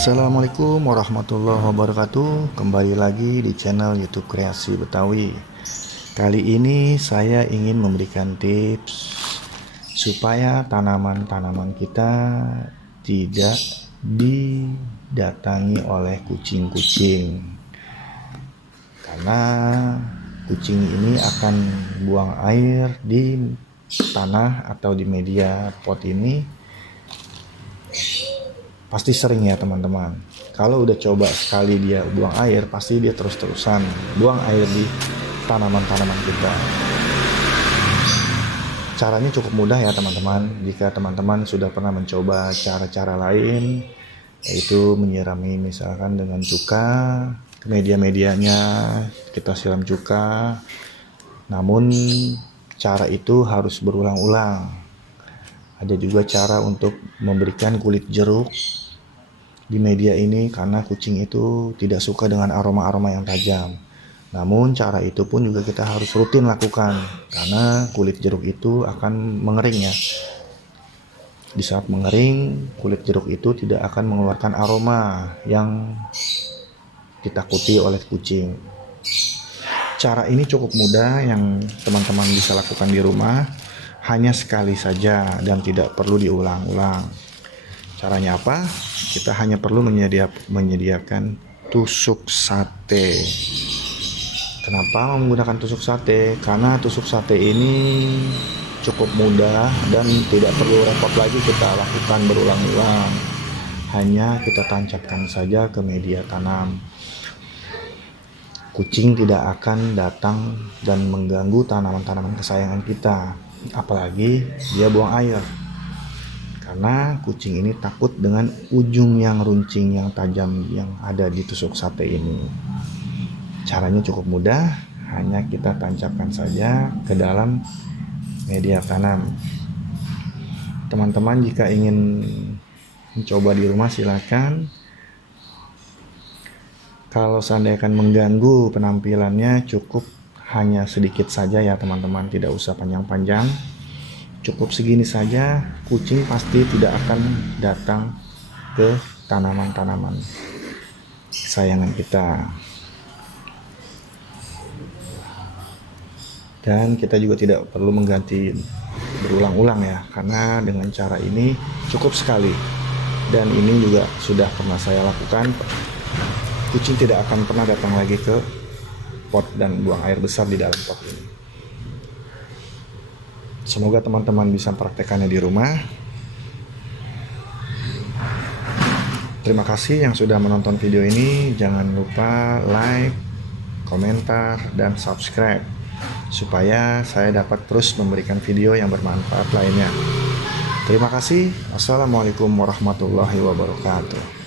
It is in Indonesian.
Assalamualaikum warahmatullahi wabarakatuh. Kembali lagi di channel YouTube Kreasi Betawi. Kali ini saya ingin memberikan tips supaya tanaman-tanaman kita tidak didatangi oleh kucing-kucing. Karena kucing ini akan buang air di tanah atau di media pot ini. Pasti sering ya teman-teman. Kalau udah coba sekali dia buang air, pasti dia terus-terusan buang air di tanaman-tanaman kita. Caranya cukup mudah ya teman-teman. Jika teman-teman sudah pernah mencoba cara-cara lain, yaitu menyirami misalkan dengan cuka, ke media-medianya kita siram cuka. Namun cara itu harus berulang-ulang. Ada juga cara untuk memberikan kulit jeruk di media ini karena kucing itu tidak suka dengan aroma-aroma yang tajam. Namun cara itu pun juga kita harus rutin lakukan karena kulit jeruk itu akan mengering ya. Di saat mengering, kulit jeruk itu tidak akan mengeluarkan aroma yang ditakuti oleh kucing. Cara ini cukup mudah yang teman-teman bisa lakukan di rumah, hanya sekali saja dan tidak perlu diulang-ulang. Caranya apa? Kita hanya perlu menyediakan tusuk sate. Kenapa menggunakan tusuk sate? Karena tusuk sate ini cukup mudah dan tidak perlu repot lagi kita lakukan berulang-ulang. Hanya kita tancapkan saja ke media tanam. Kucing tidak akan datang dan mengganggu tanaman-tanaman kesayangan kita, apalagi dia buang air. Karena kucing ini takut dengan ujung yang runcing, yang tajam yang ada di tusuk sate ini. Caranya cukup mudah, hanya kita tancapkan saja ke dalam media tanam. Teman-teman jika ingin mencoba di rumah silakan. Kalau seandainya akan mengganggu penampilannya, cukup hanya sedikit saja ya teman-teman, tidak usah panjang-panjang. Cukup segini saja, kucing pasti tidak akan datang ke tanaman-tanaman kesayangan kita. Dan kita juga tidak perlu mengganti berulang-ulang ya, karena dengan cara ini cukup sekali. Dan ini juga sudah pernah saya lakukan. Kucing tidak akan pernah datang lagi ke pot dan buang air besar di dalam pot ini. Semoga teman-teman bisa praktekannya di rumah. Terima kasih yang sudah menonton video ini. Jangan lupa like, komentar, dan subscribe supaya saya dapat terus memberikan video yang bermanfaat lainnya. Terima kasih. Wassalamualaikum warahmatullahi wabarakatuh.